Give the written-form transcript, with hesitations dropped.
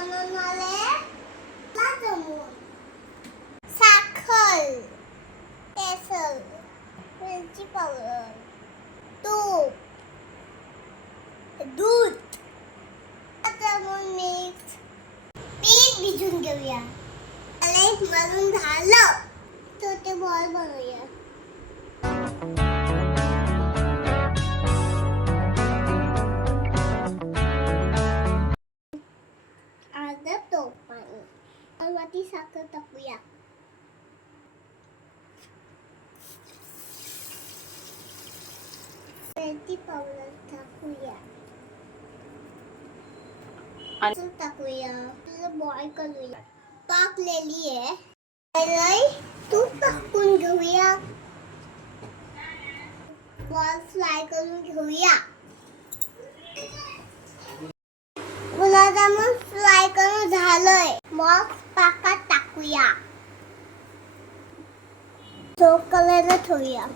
बनवणारे गुलाबजामुन, साखर, केसर, वेलची पावडर, तूप, दूध, गुलाबजामुन मिक्स, पीठ भिजून घेऊया. एक मळून झालं छोटे बॉल बनवूया. अर्धा कप पाणी, वाटी साखर टाकूया. वेलची पावडर टाकूया. टाकूया. बॉईल करूया. टाकलेली आहे. तूप टाकून घेऊया. बॉल फ्राय करून घेऊया. गुलाबजामुन फ्राय करून झालंय. मग पाकात टाकूया. ठेवूया.